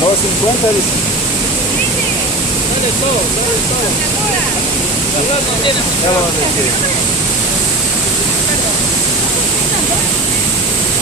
No, 50. Dice. Dale todo, dale todo. Ya lo van a decir.